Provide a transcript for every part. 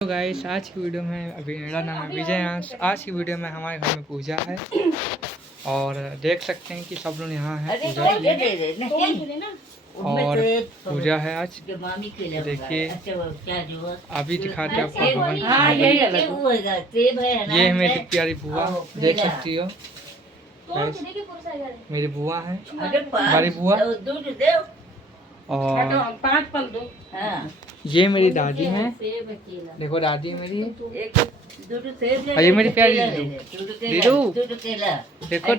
तो गाइस आज की वीडियो में अभी मेरा नाम है विजय। आज की वीडियो में हमारे घर में पूजा है और देख सकते हैं कि सब लोग यहाँ है पूजा के लिए। और पूजा है आज, देखिए अभी दिखाते हैं आपको हवन। ये है मेरी प्यारी बुआ, देख सकती हो मेरी बुआ है, बड़ी बुआ। और 5 पल दो। ये मेरी दादी है, देखो दादी मेरी है। ये मेरी प्यारी दीदू देखो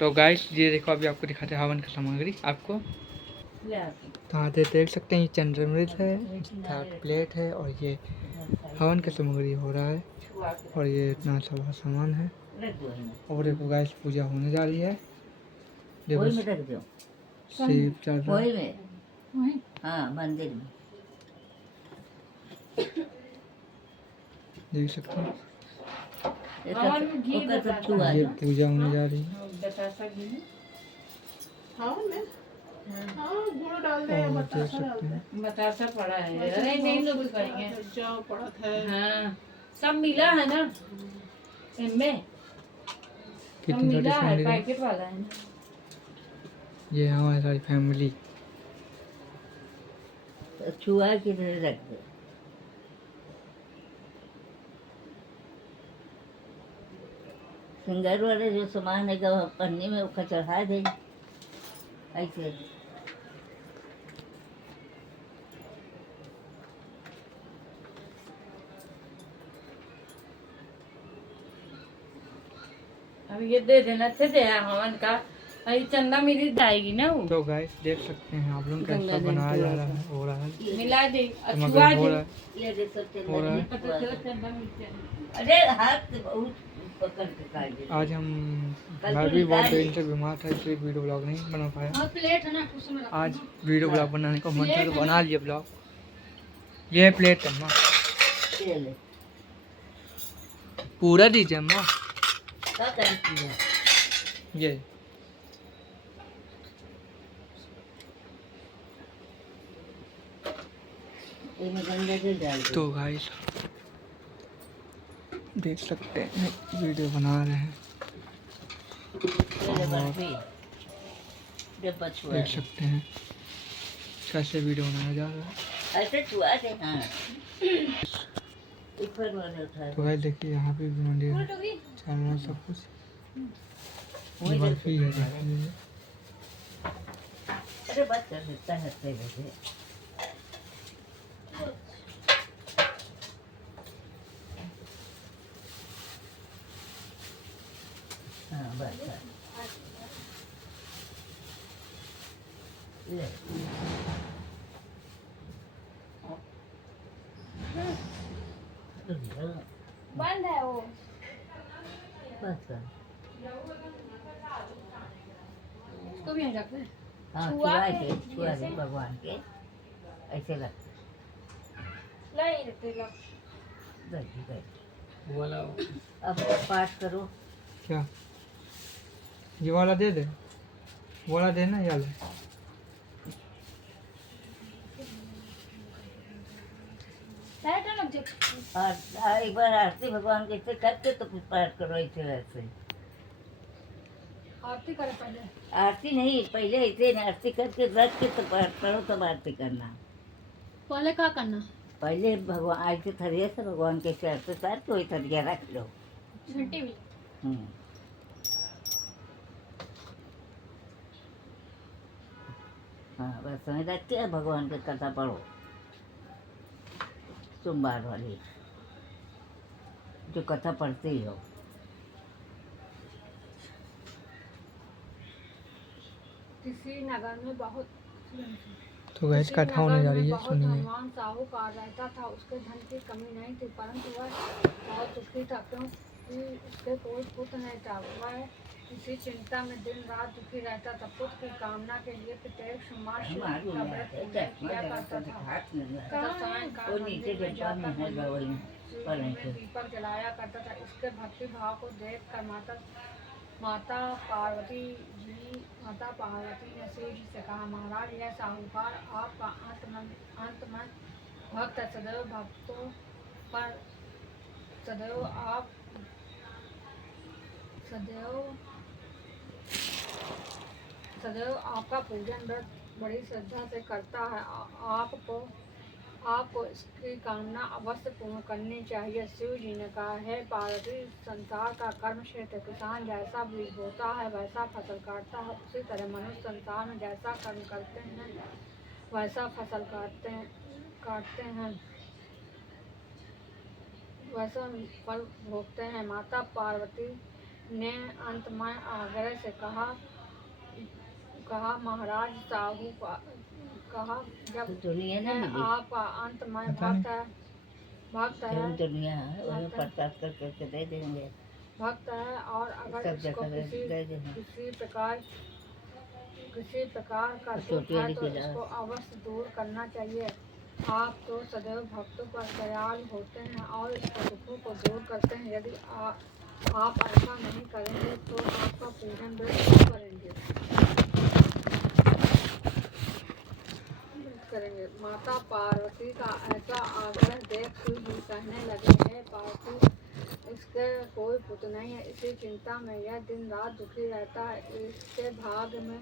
तो गाइस ये देखो अभी आपको दिखाते हैं हवन की सामग्री आपको। तो यहाँ देख सकते हैं ये चंद्रमृत है, थर्ड प्लेट है और ये हवन की सामग्री हो रहा है और ये इतना सारा सामान है। और देखो गाइस पूजा होने जा रही है, देखो शिव चल रहा है। हाँ मंदिर में देख सकते हैं ये पूजा होने जा रही है। और देख सकते हैं बतासा पड़ा है। अरे नहीं लोग करेंगे हाँ सब मिला है ना इनमें, कितनी सारी फैमिली है। पैकेट वाला है ना। ये हमारी सारी फैमिली छुआ की तरह रख दो। सिंगर वाले जो सामान है वो पन्नी में उसका चढ़ा देंगे ऐसे। अब ये दे देना थे दे हवन का, अभी चंदा मेरी जाएगी ना वो। तो गाइस देख सकते हैं आप लोग कैसा बनाया जा रहा है, हो रहा है मिला दे मगर हो रहा है। ये देख सकते हो रहा है। पता चला चंदा मिलता है। अरे हाथ बहुत पकड़ के काट दे। आज हम मैं भी बहुत दिन से बीमार था इसलिए वीडियो ब्लॉग नहीं बना पाया। और प्लेट है ना उसमें रखो। आज वीडियो ब्लॉग बनाने का मन था तो बना लिया ब्लॉग। ये है प्लेट अम्मा, ये ले पूरा दीजिए अम्मा। क्या करती है ये इसमें गंगा जल डाल दो। तो गाइस देख सकते हैं वीडियो बना रहे हैं, ये बर्फी डब्बा छुआ देख सकते हैं कैसे वीडियो बनाया जा रहा है। ऐसे छुआ दे। हाँ ऊपर वाले उठा तो गाइस देखिए यहाँ पे भी मंदिर है, चल रहा है सब कुछ। ये बर्फी है देखिए। अरे बात कर सकता है से हाँ बस ले बंद है वो। बस कर। उसको भी रख दे। हाँ छुआ के भगवान के ऐसे रख नहीं रखते वाला अब पाठ करो। क्या ये वाला दे दे, वो वाला देना ये वाला। और एक बार आरती भगवान के ऐसे करके तो फिर पाठ करो ऐसे वैसे। आरती करे पहले। आरती नहीं पहले ऐसे नहीं, आरती करके रख के तो पाठ करो तब आरती करना। पहले क्या करना? पहले भगवान ऐसे थरिया से भगवान के सिर पे सर के वही थरिया रख लो। घंटी भी। हाँ बस वहीं रख के भगवान की कथा पढ़ो सोमवार वाली जो कथा पढ़ती हो। किसी नगर में बहुत तो गैस कथा होने जा रही है, सुनिए। धनवान साहूकार रहता था, उसके धन की कमी नहीं थी, परंतु वह बहुत दुखी था क्योंकि उसके कोई पुत्र नहीं था। वह इसी चिंता में दिन रात दुखी रहता था। पुत्र की कामना के लिए प्रत्येक सोमवार शिव का व्रत किया करता था तथा सायंकाल मंदिर में जाकर दीपक जलाया करता था। इसके भक्ति भाव को देख कर माता पार्वती ने शिव जी से कहा, महाराज यह साहूकार आपका अंत में भक्त सदैव भक्तों पर सदैव सदैव आपका पूजन व्रत बड़ी श्रद्धा से करता है। आपको इसकी कामना अवश्य पूर्ण करनी चाहिए। शिव जी ने कहा, है पार्वती, संसार का कर्म क्षेत्र, किसान जैसा बीज बोता है वैसा फसल काटता है, उसी तरह मनुष्य संसार में जैसा कर्म करते हैं वैसा फसल काटते हैं, वैसा फल भोगते हैं। माता पार्वती ने अंत में आग्रह से कहा, महाराज साहू कहा, जब दुनिया ना मिली आपका अंत में पता नहीं। भक्त है दुनिया है वही प्रसाद करके दे देंगे, भक्त है, और अगर सब इसको जगह दे देंगे। किसी प्रकार का दुख छोटी है वाली तो खिला इसको अवश्य दूर करना चाहिए। आप तो सदैव भक्तों पर दयाल होते हैं और इसके दुखों को दूर करते हैं। यदि आप ऐसा नहीं करेंगे तो आपका पूजन व्रत करेंगे। माता पार्वती का ऐसा आग्रह देख शिव जी कहने लगे, है पार्वती, इसके कोई पुत्र नहीं है, इसी चिंता में यह दिन रात दुखी रहता है। इसके भाग्य में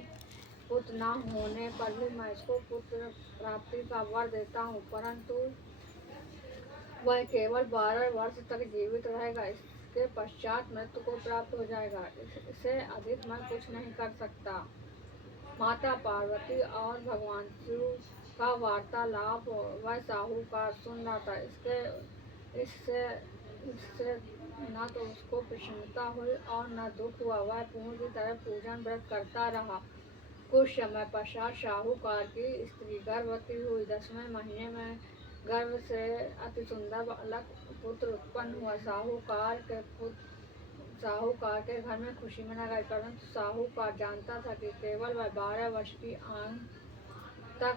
पुत्र न होने पर भी मैं इसको पुत्र प्राप्ति का वर देता हूँ, परंतु वह केवल 12 वर्ष तक जीवित रहेगा। इसके पश्चात मृत्यु को प्राप्त हो जाएगा। इससे अधिक मैं कुछ नहीं कर सकता। माता पार्वती और भगवान शिव का वार्तालाप वह साहूकार सुन रहा था। इससे न तो उसको प्रसन्नता हुई और न दुख हुआ। वह पूर्ण तरह पूजन व्रत करता रहा। कुछ समय पश्चात साहूकार की स्त्री गर्भवती हुई। 10वें महीने में गर्भ से अति सुंदर बालक पुत्र उत्पन्न हुआ। साहूकार के घर में खुशी मना गई, परंतु साहूकार जानता था कि केवल वह 12 वर्ष की आयु तक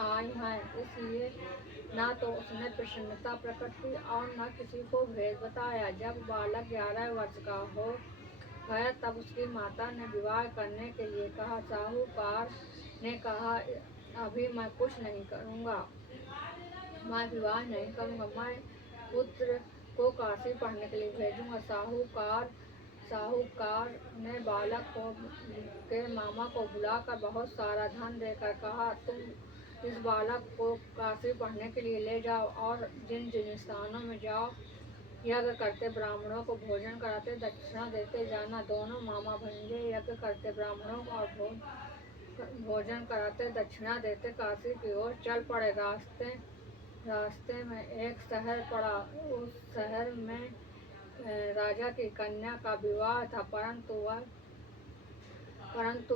आयु है, इसलिए न तो उसने प्रसन्नता प्रकट की और न किसी को भेद बताया। जब बालक 11 वर्ष का हो गया तब उसकी माता ने विवाह करने के लिए कहा। साहूकार ने कहा, अभी मैं कुछ नहीं करूँगा, मैं विवाह नहीं करूँगा, मैं पुत्र को काशी पढ़ने के लिए भेजूँगा। साहूकार ने बालक के मामा को बुलाकर बहुत सारा धन देकर कहा, तुम इस बालक को काशी पढ़ने के लिए ले जाओ और जिन जिन स्थानों में जाओ यज्ञ करते ब्राह्मणों को भोजन कराते दक्षिणा देते जाना। दोनों मामा भंजे यज्ञ करते ब्राह्मणों को और भोजन कराते दक्षिणा देते काशी की ओर चल पड़े। रास्ते में एक शहर पड़ा। उस शहर में राजा की कन्या का विवाह था, परंतु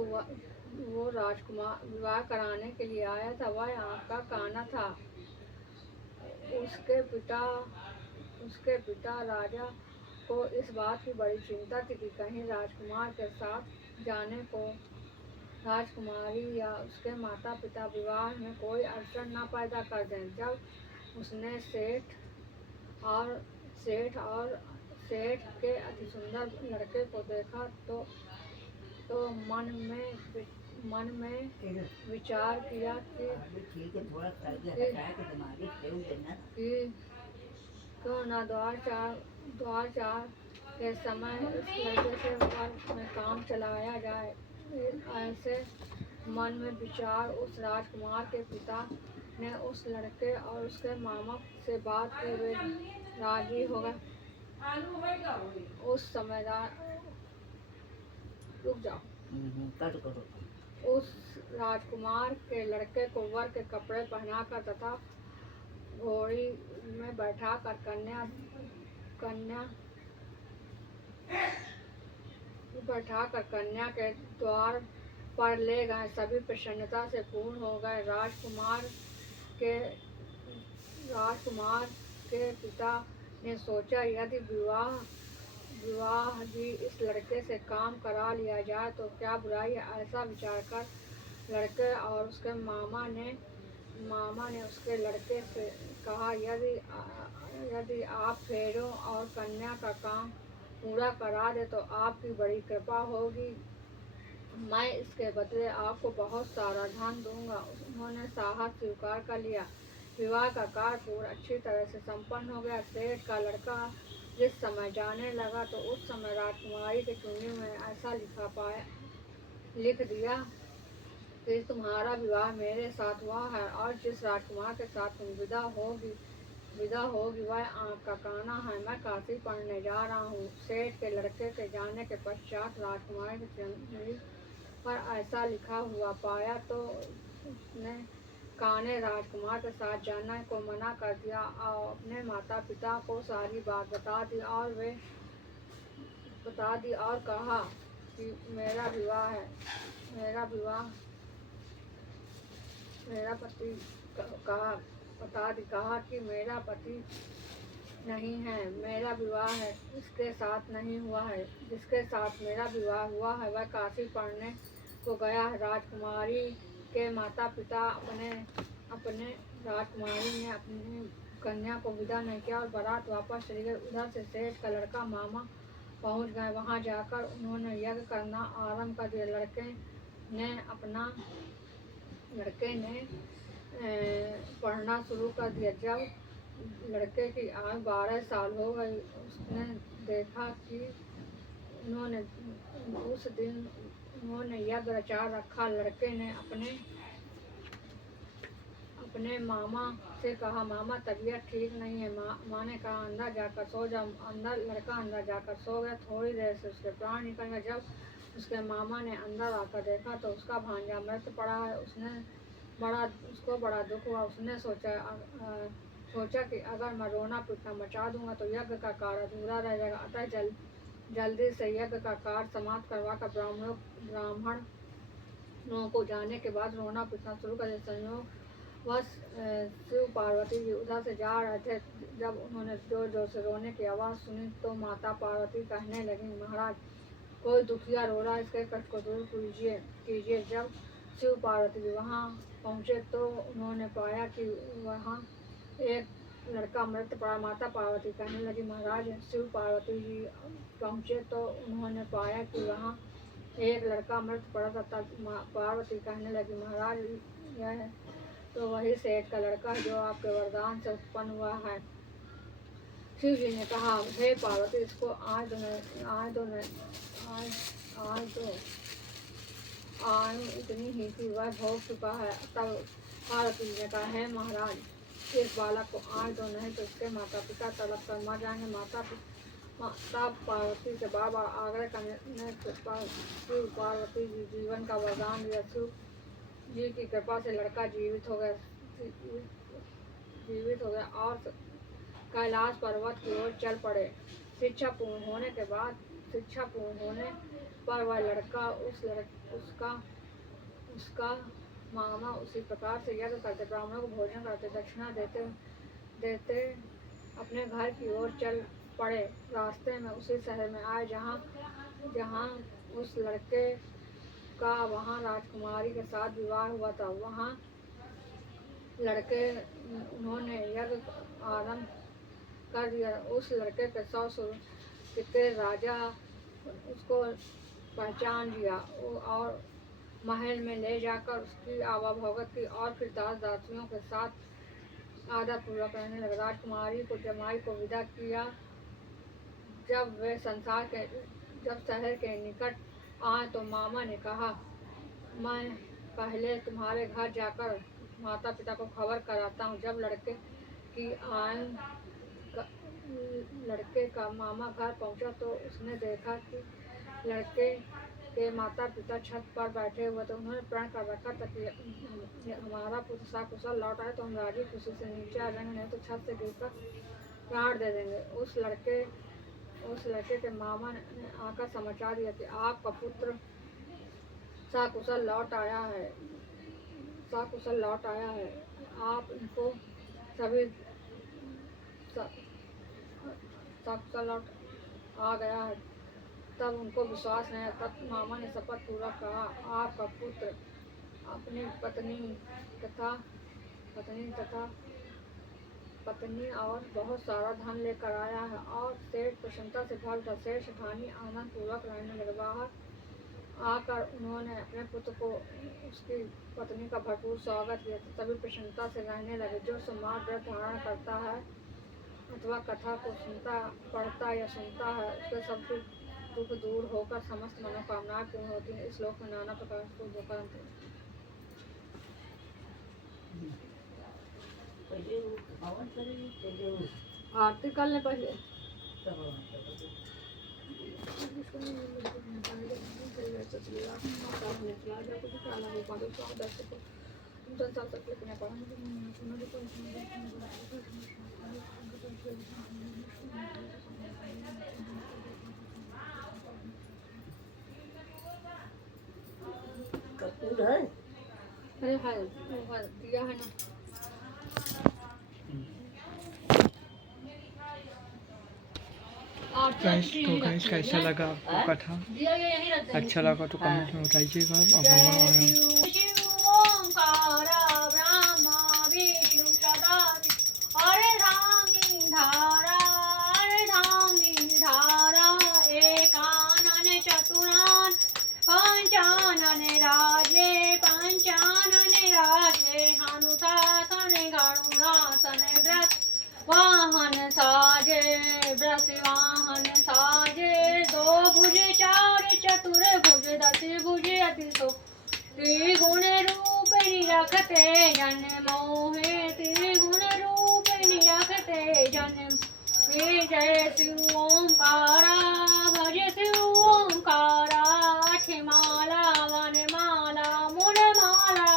वो राजकुमार विवाह कराने के लिए आया था, वह आँख का काना था। उसके पिता राजा को इस बात की बड़ी चिंता थी कि कहीं राजकुमार के साथ जाने को राजकुमारी या उसके माता पिता विवाह में कोई अड़चन न पैदा कर दें। जब उसने सेठ के अति सुंदर लड़के को देखा तो मन में विचार किया कि क्यों न द्वार चार के समय इस लड़के से वर में काम चलाया जाए। ऐसे मन में विचार उस राजकुमार के पिता ने उस लड़के और उसके मामा से बात की। वे राजी हो गए। उस समय रुक जाओ। उस राजकुमार के लड़के को वर के कपड़े पहनाकर तथा घोड़ी में बैठाकर कन्या के द्वार पर ले गए। सभी प्रसन्नता से पूर्ण हो गए। राजकुमार के पिता ने सोचा, यदि विवाह भी इस लड़के से काम करा लिया जाए तो क्या बुराई है। ऐसा विचार कर लड़के और उसके मामा ने उसके लड़के से कहा, यदि आप फेरों और कन्या का काम पूरा करा दे तो आपकी बड़ी कृपा होगी। मैं इसके बदले आपको बहुत सारा धन दूंगा। उन्होंने साहस स्वीकार कर लिया। विवाह का कार्य पूरा अच्छी तरह से संपन्न हो गया। सेठ का लड़का जिस समय जाने लगा तो उस समय राजकुमारी के चूड़ी में ऐसा लिख दिया कि तुम्हारा विवाह मेरे साथ हुआ है और जिस राजकुमार के साथ तुम विदा होगी वह आँख का काना है। मैं काशी पढ़ने जा रहा हूँ। सेठ के लड़के के जाने के पश्चात राजकुमारी की चुनरी पर ऐसा लिखा हुआ पाया तो उसने काने राजकुमार के साथ जाने को मना कर दिया और अपने माता पिता को सारी बात बता दी और कहा कि मेरा पति नहीं है, मेरा विवाह है इसके साथ नहीं हुआ है। जिसके साथ मेरा विवाह हुआ है वह काशी पढ़ने को गया है। राजकुमारी के माता पिता अपने राजकुमारी ने अपनी कन्या को विदा नहीं किया और बारात वापस चली गई। उधर से सेठ का लड़का मामा पहुंच गए। वहां जाकर उन्होंने यज्ञ करना आरंभ कर दिया। लड़के ने पढ़ना शुरू कर दिया। जब लड़के की आयु 12 साल हो गई उसने देखा कि उस दिन उन्होंने यज्ञ रचा रखा। लड़के ने अपने मामा से कहा, मामा तबीयत ठीक नहीं है। माँ ने कहा, अंदर जाकर सो जा। लड़का अंदर जाकर सो गया। थोड़ी देर से उसके प्राण निकल गए। जब उसके मामा ने अंदर आकर देखा तो उसका भांजा मृत पड़ा है। उसको बड़ा दुख हुआ। उसने सोचा कि अगर मैं रोना पीटना मचा दूंगा तो यज्ञ का कार्य अधूरा रह जाएगा। अतः जल्दी से यज्ञ का कार्य समाप्त करवाकर ब्राह्मणों को जाने के बाद रोना पीटना शुरू कर दिया। संयोगवश शिव पार्वती जी उधर से जा रहे थे। जब उन्होंने जोर जोर से रोने की आवाज़ सुनी तो माता पार्वती कहने लगी, महाराज कोई दुखिया रो रहा है, इसके कष्ट को दूर कीजिए। जब शिव पार्वती जी वहाँ पहुँचे तो उन्होंने पाया कि वहाँ एक लड़का मृत पड़ा। माता पार्वती कहने लगी, महाराज शिव पार्वती जी पहुँचे तो उन्होंने पाया कि वहाँ एक लड़का मृत पड़ा था। तब पार्वती कहने लगी, महाराज यह तो वही सेठ का लड़का है जो आपके वरदान से उत्पन्न हुआ है। शिव जी ने कहा, हे पार्वती इसको आयु इतनी ही कि वह भोग चुका है। तब पार्वती जी ने कहा, हे महाराज इस बालक को आयु दो, नहीं तो इसके माता पिता तड़प कर मर जाएंगे। माता पार्वती से बार बार आग्रह करने के बाद शिव पार्वती जी जीवन का वरदान दिया। शिव जी की कृपा से लड़का जीवित हो गया और कैलाश पर्वत की ओर चल पड़े। शिक्षा पूर्ण होने पर वह लड़का उसका मामा उसी प्रकार से यज्ञ करते, ब्राह्मणों को भोजन करते, दक्षिणा देते अपने घर की ओर चल पड़े। रास्ते में उसी शहर में आए जहाँ उस लड़के का वहाँ राजकुमारी के साथ विवाह हुआ था। वहाँ उन्होंने यज्ञ आरंभ कर दिया। उस लड़के के 100 के राजा उसको पहचान लिया और महल में ले जाकर उसकी आवाभगत की और फिर दास दासियों के साथ आदर पूर्वक रहने लगे। राजकुमारी को जमाई को विदा किया। जब वे शहर के निकट आए तो मामा ने कहा, मैं पहले तुम्हारे घर जाकर माता पिता को खबर कराता हूँ। जब लड़के का मामा घर पहुँचा तो उसने देखा कि लड़के के माता पिता छत पर बैठे हुए थे। उन्होंने प्रण कर रखा था कि हमारा पुत्र सकुशल लौट आए तो हम राजी खुशी से नीचे आ जाएंगे, नहीं तो छत से गिरकर प्राण दे देंगे। उस लड़के के मामा ने आकर समाचार दिया कि आपका पुत्र सकुशल लौट आया है। आप इनको सभी सकुशल लौट आ गया है। तब उनको विश्वास नहीं। तब मामा ने शपथ पूर्वक कहा, आपका पुत्र अपनी पत्नी और बहुत सारा धन लेकर आया है। और सेठ प्रसन्नता से भर उठा। सेठ सेठानी आनंद पूर्वक रहने लगे। बाहर आकर उन्होंने अपने पुत्र को उसकी पत्नी का भरपूर स्वागत किया तो सभी प्रसन्नता से रहने लगे। जो सम्मान व्रत धारण करता है अथवा कथा को पढ़ता या सुनता है उसके सब दुख दूर होकर समस्त मनोकामनाएं पूर्ण होती हैं। इस लोक में नाना प्रकार के दुख होते हैं। आरती कर ले पहले। कपूर है अरे हाँ वो दिया है ना। गाइस तो गाइस कैसा लगा आपको कथा? अच्छा लगा तो कमेंट में बताइएगा। अब पंचानन राजे हनुशासन गणुनासन व्रत वाहन साजे व्रत वाहन साजे। दो भुज चार चतुर भुज दस भुज अति सो त्रिगुण रूप निरखते जन मोहे त्रिगुण रूप निरखते जन में। जय शिव ओंकारा भज शिव ओंकारा माला वन माला मुंड माला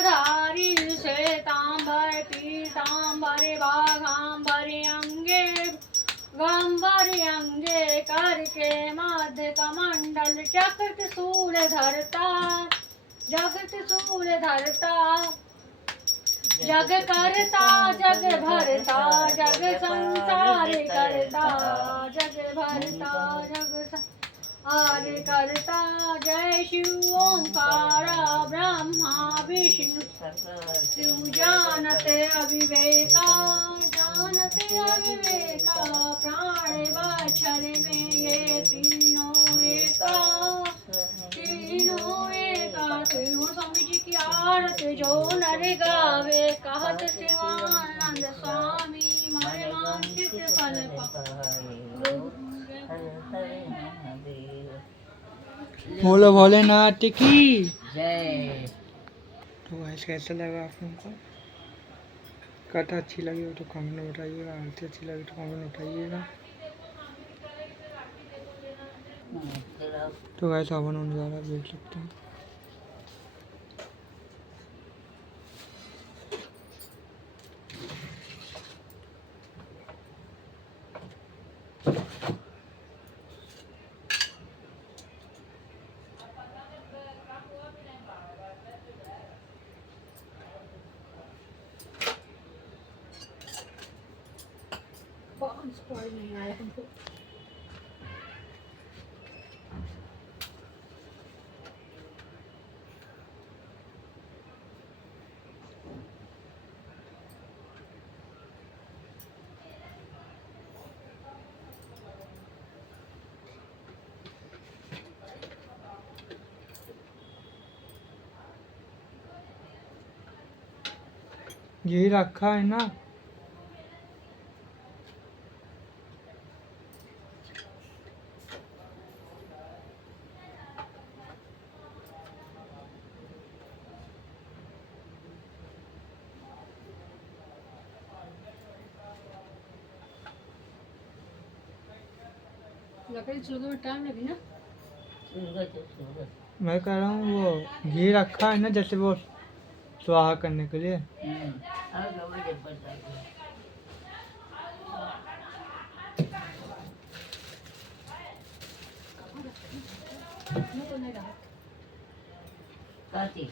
धारी श्वेतांबर पीतांबर बाघांबर अंगे करके मध्य कमंडल चक्र त्रिशूल धरता जग करता जग भरता जग संसार करता जग भरता जग आर्य करता। जय शिव ओंकारा ब्रह्मा विष्णु शिव जानते अविवेका प्राण वाचर में ये तीनों एका शिव स्वामी जी की आरती जो नर गावे कहत शिवानंद स्वामी मरे मानसिक फल बोलो भोलेनाथ की जय। तो गाइस कैसा लगा आप लोगों को? कथा अच्छी लगी हो तो कमेंट में बताइएगा। आरती अच्छी लगी तो कमेंट में बताइएगा। तो गाइस हवन होने जा रहा है, देख सकते हैं। नहीं आया हमको। यही रखा है ना। लकड़ी चुलने में टाइम लगी ना। मैं कह रहा हूँ वो घी रखा है ना जैसे वो स्वाहा करने के लिए। तो नहीं रहा घी।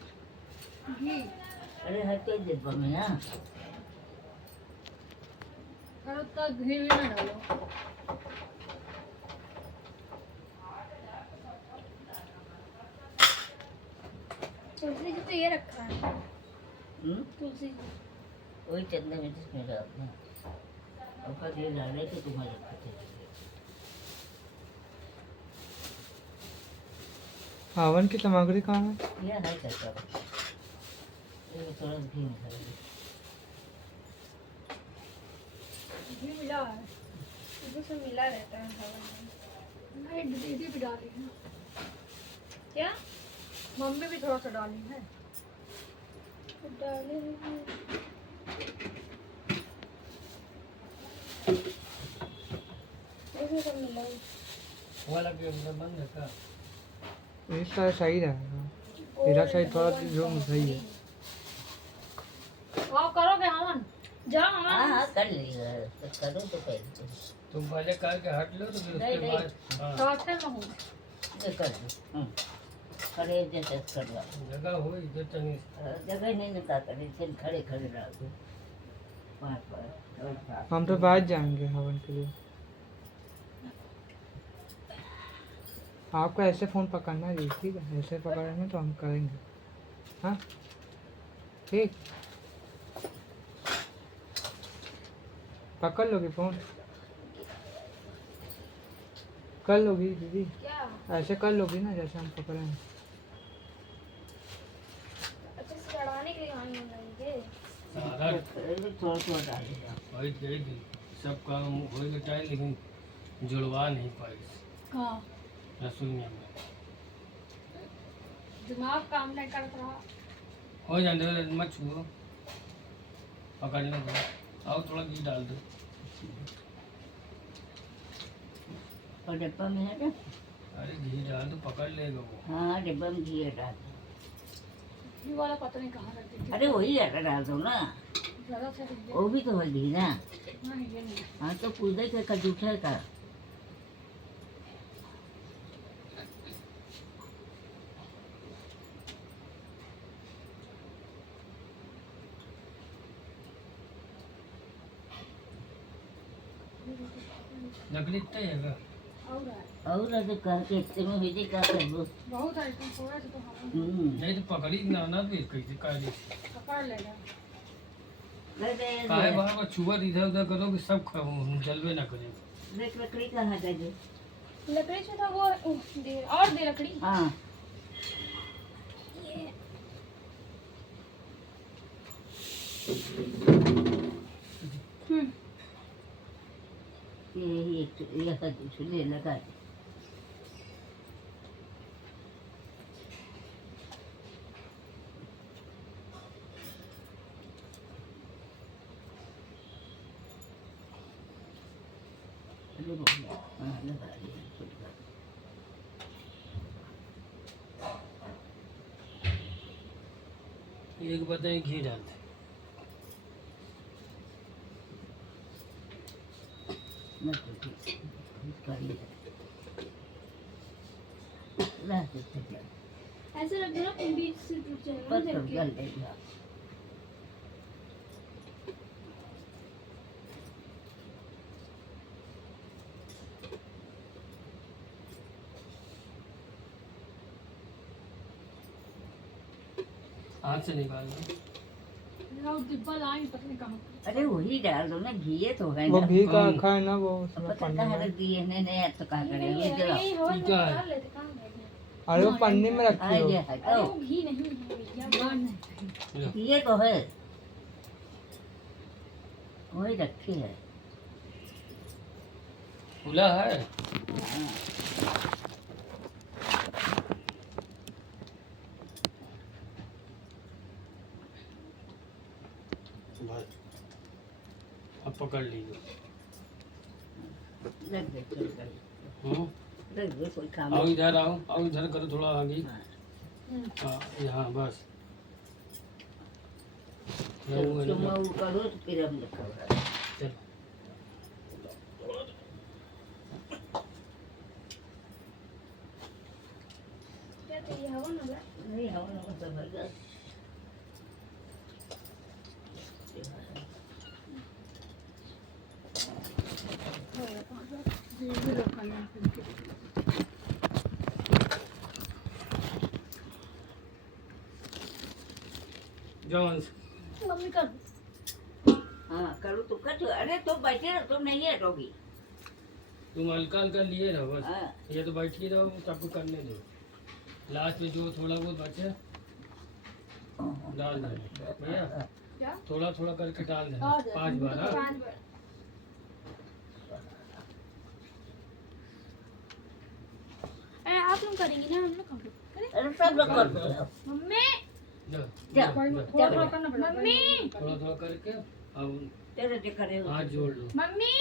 अरे हटे डिब्बा में ना करो तो घी भी ना डालो। तुलसी जी तो ये रखा है। तुलसी जी वही चंदन में जिसमें डालना और ये डाले तो तुम्हारे रखते हवन की सामग्री कहाँ है? ये है क्या? ये थोड़ा घी मिला है। घी मिला है, इसी से मिला रहता है हवन में। नहीं, दीदी भी डाली है। क्या? मम्मी भी थोड़ा सा डाली है। डाली है। इसी से मिला है। वाला के अंदर बंद है का? इस साइड सही रहेगा, तेरा साइड थोड़ा जो सही है। आप करोगे हवन? जाओ हाँ हवन। हाँ कर लिया, तो करो तो पहले तुम पहले करके हट लो तो फिर नहीं, उसके नहीं। बाद हाँ साथे में हूँ। ये कर दो। खड़े जैसे कर लो। जगह हो इधर तनी जगह नहीं निकाल कर इसे खड़े खड़े रह दो। पाँच पाँच और सात। हम तो बाद जाएंगे हवन के लिए। आपको ऐसे फ़ोन पकड़ना है जी, ठीक है? ऐसे पकड़ेंगे तो हम करेंगे, हाँ ठीक। पकड़ लोगी फ़ोन? कर लोगी दीदी? क्या? ऐसे कर लोगी ना जैसे हम पकड़ेंगे। अच्छा, चढ़ाने के लिए आई हूँ मैं ये। सारा थोड़ा थोड़ा डालेगा। वही दे दी सब काम हो गया लेकिन जुड़वा नहीं पाई हाँ, रसोई में दिमाग काम नहीं करता रहा। हो जाने दो, मत छुओ, पकड़ने दो। आओ थोड़ा घी डाल दो। और डिब्बा में है ना? अरे घी डाल दो, पकड़ लेगा वो। हाँ डिब्बा में घी है, डाल दो। ये वाला पता नहीं कहाँ रख दी थी। अरे वही है, डाल दो ना। ज़्यादा से रख वो भी तो हल्दी ना। दिया। नहीं, ये नहीं। हाँ तो पूजा के कजूठे का। लकड़ी इतना है का? और है। और ऐसे कह के इतने में विधि का कर दो। बहुत है, इसमें थोड़ा सा तो हवन नहीं तो पकड़ी ना ना फिर कैसे काली पकड़ लेगा। काहे बाहर का छुआ इधर उधर करो कि सब जलवे ना करे। देख लकड़ी कहाँ है दे? लकड़ी से था वो दे और दे लकड़ी। हाँ ये ये चूल्हे लगा दे। हाँ लगा दिया। एक बताए घी डाल दे। मत करिए। ला सकते हैं। ऐसे रख दो ना, बीच से टूट जाएगा बस ना सब देख जल के। देगा। हाथ से निकाल दो। वो डिब्बा लाई पता नहीं कहाँ। अरे वही डाल दो ना, घी तो है वो ना। घी का रखा है ना, वो अब उसमें पता पन्नी कहाँ में। रख दिए? नहीं नहीं अब तो कहाँ करें? नहीं, ये जला। यही हवन में क्या है? डाल लेते, कहाँ रह गया? अरे वो पन्नी में आ रखी हो। ये है अरे तो वो घी नहीं है भैया, वो नहीं। ये तो है, वही रखी है। खुला है। हाँ। बस अब पकड़ लीजिए। रख दे चल कर। रख दे, कोई काम आओ नहीं। इधर आओ इधर करो थोड़ा आगे। हाँ। हाँ यहाँ बस। तुम वो करो तो फिर हम रखा। चल क्या चाहिए हवन वाला? नहीं हवन वो सब है जा। ये भी रखा है इनके। जाओ अंश। मम्मी कर। हाँ करो तो कर। अरे तुम बैठे रहो, तुम नहीं हटोगी। तुम हल्का हल्का लिए रहो बस। हाँ ये तो बैठी रहो, सबको करने दो। लास्ट में जो थोड़ा बहुत बचे डाल देना भैया, क्या थोड़ा थोड़ा करके डाल देना और 5 बार। हाँ 5 बार। अरे आप लोग करेंगे ना, हम लोग करें। अरे सब लोग कर दो। मम्मी जा जा। थोड़ा थोड़ा करना पड़ेगा। मम्मी थोड़ा थोड़ा करके अब तेरे जो करे हाथ जोड़ लो, मम्मी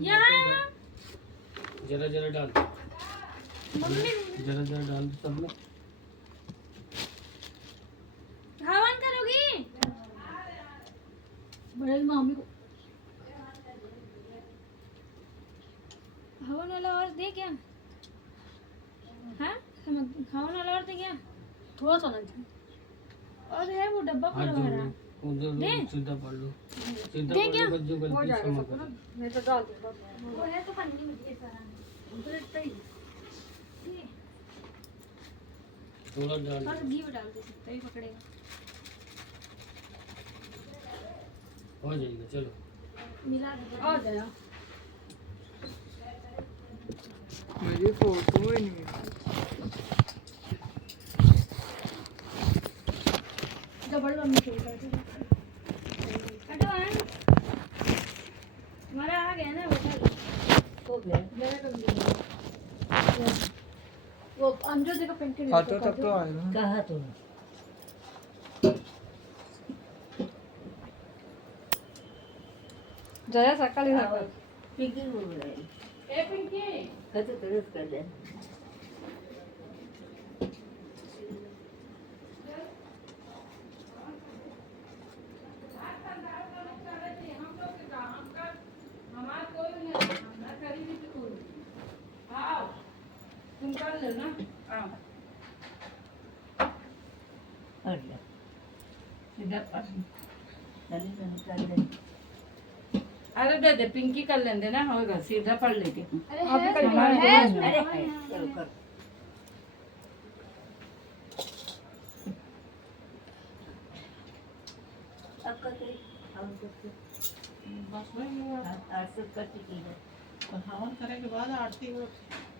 यहाँ जरा जरा डाल, मम्मी जरा जरा डाल दो सब में। हवन करोगी? बड़े मम्मी को हवन वाला और दे क्या? हाँ हवन वाला और दे क्या? थोड़ा सा ना और है वो डब्बा हाथ पूरा जोड़ भरा। लो, उधर दे। सीधा पढ़ लो, सीधा दे पढ़ क्या? लो, जो हो गलती जाएगा क्षमा सबको ना, करो। मैं तो डाल दूंगा। वो है तो पन्नी में ये सारा उधर इतना ही थोड़ा डाल और दो, घी में डाल दे सकते हैं, पकड़ेगा। हो जाएगा। चलो मिला दे आ गया। मुझे फोटो ही नहीं मिली। जो बड़ी मम्मी को कर दे। हटो हमारा आ गया ना बेटा। हो गया। जरा कर दीजिए। वो अंजू जी का पेंटिंग हाँ तो तब तो आएगा ना। कहा तुम जया सकल ही सकल। पिंकी बोल रही ए पिंकी कहते तुरंत कर दे। तुम कर लेना। कर ले सीधा कर चली तो निकाल ले। अरे दे दे पिंकी कर लेंगे ना, होगा सीधा पढ़ लेके। अरे आप ही कर लीजिए। है अरे है, चलो कर। अब कर दे। हम करते बस वही है। आठ सौ करती की है। और हवन करने के बाद आरती हो।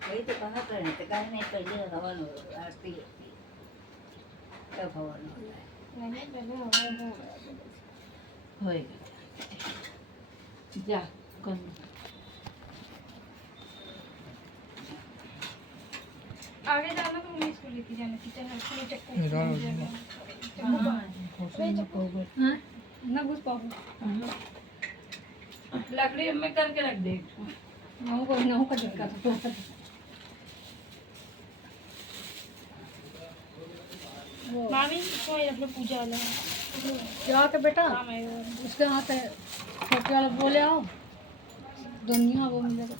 वही तो कहा करने तो कहा नहीं पहले हवन हो आरती होती तब हवन हो नहीं पहले हवा होएगा जा कर लो। आगे जाना तो मम्मी इसको लेके जाना थी चल ना घुस पाओ लकड़ी में करके रख दे। ना का दिक्कत है। मामी इसको ये अपना पूजा वाला क्या के बेटा काम है उसके हाथ है छोटे वाला बोले आओ दुनिया वो मिलेगा।